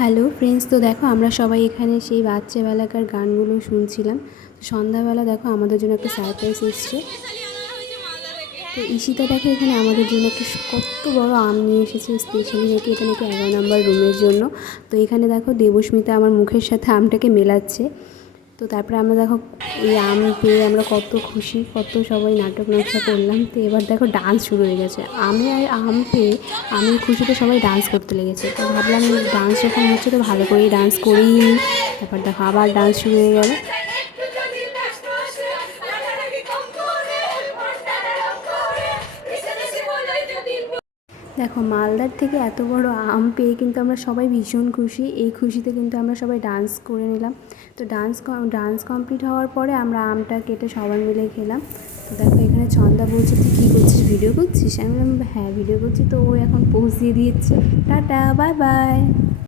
Hello friends, তো দেখো আমরা সবাই এখানে সেই বাচ্চাবেলাকার গানগুলো শুনছিলাম। তো সন্ধ্যাবেলা দেখো আমাদের জন্য একটা সারপ্রাইজ এসছে। তো ঈশিতা দেখো এখানে আমাদের জন্য একটা কত বড় আম নিয়ে এসেছে, স্পেশালি নাকি এটা নাকি 11 নম্বর রুমের জন্য। তো এখানে দেখো দেবস্মিতা আমার মুখের সাথে আমটাকে মেলাচ্ছে। তো তারপরে আমরা দেখো এই আম পেয়ে আমরা কত খুশি, কত সবাই নাটক নকশা করলাম। তো এবার দেখো ডান্স শুরু হয়ে গেছে। আমি আর আম পেয়ে আমি খুশিতে সবাই ডান্স করতে লেগেছে। তো ভাবলাম ডান্স যখন হচ্ছে তো ভালো করেই ডান্স করেই নিই। তারপর দেখো আবার ডান্স শুরু হয়ে গেল। দেখো মালদার থেকে এত বড় আম পেয়ে কিন্তু আমরা সবাই ভীষণ খুশি। এই খুশিতে কিন্তু আমরা সবাই ডান্স করে নিলাম। তো ডান্স কমপ্লিট হওয়ার পরে আমরা আমটা কেটে সবাই মিলে খেলাম। তো দেখো এখানে ছন্দা বলছে, তুই কী করছিস, ভিডিও করছিস? আমি বললাম হ্যাঁ ভিডিও করছি। তো ও এখন পোজ দিয়ে দিয়েছে। Tata, bye bye.